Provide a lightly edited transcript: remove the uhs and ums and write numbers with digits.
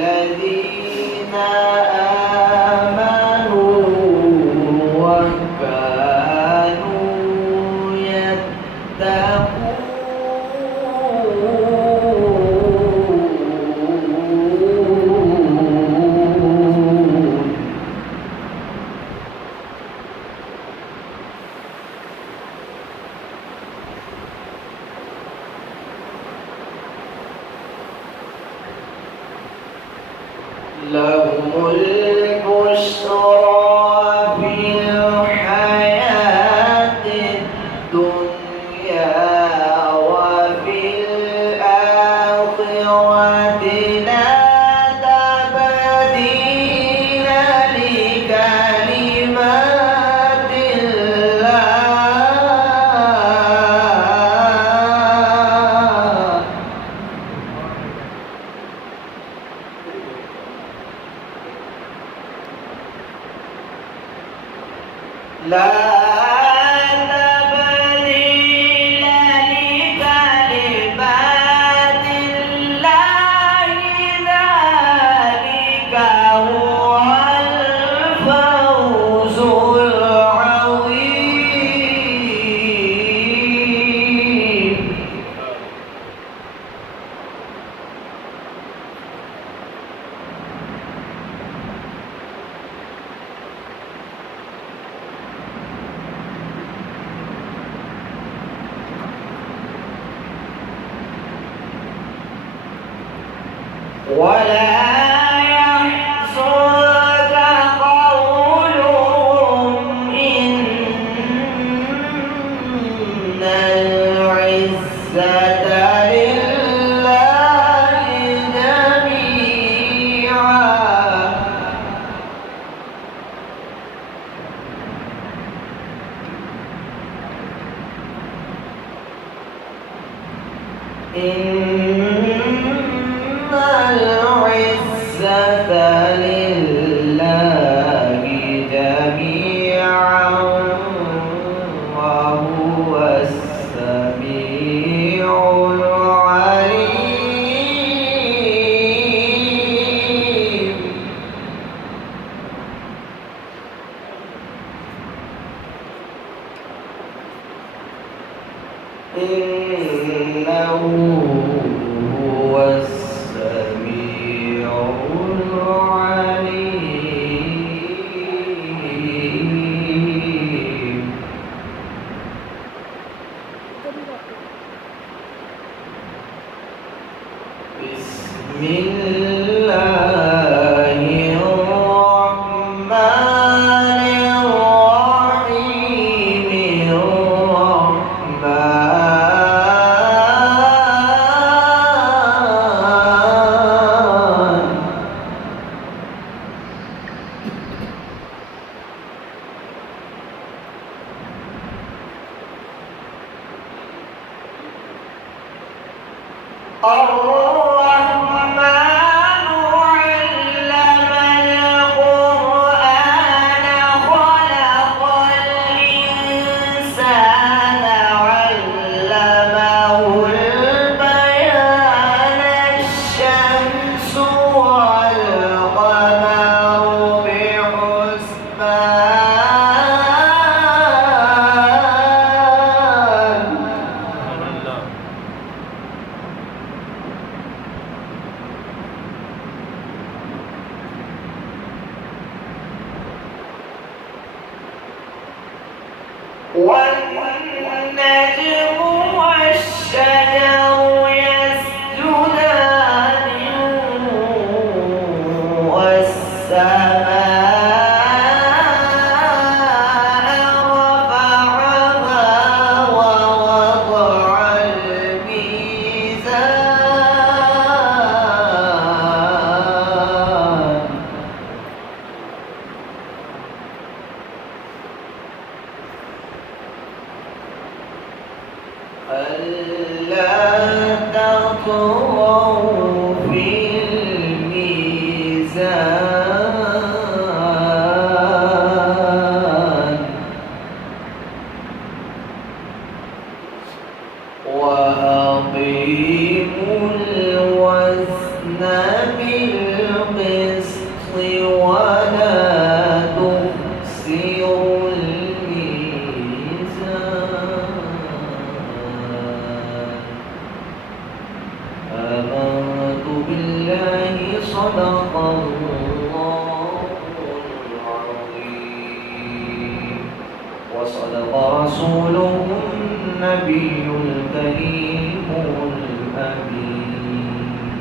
الذين آمنوا وكانوا يتقون لهم البشرى في الحياة الدنيا وفي الآخرة لا تبديل لكلمات الله لا تبديل لكلمات الله ذلك هو الفوز العظيم ولا يحزنك قولهم إن العزة لله جميعا العزة لله جميعا وهو السميع العليم إنه هو السميع العليم بسم الله الرحمن الرحيم الرحمن علم القرآن خلق الإنسان علمه البيان الشمس والقمر بحسبان والنجم والشجر يسجدان والسماء رفعها ووضع الميزان الميزان وأقيموا الوزن بالقسط ولا تخسروا الميزان آمنت بالله صدق الله العظيم وصدق رسوله النبي الكريم الأمين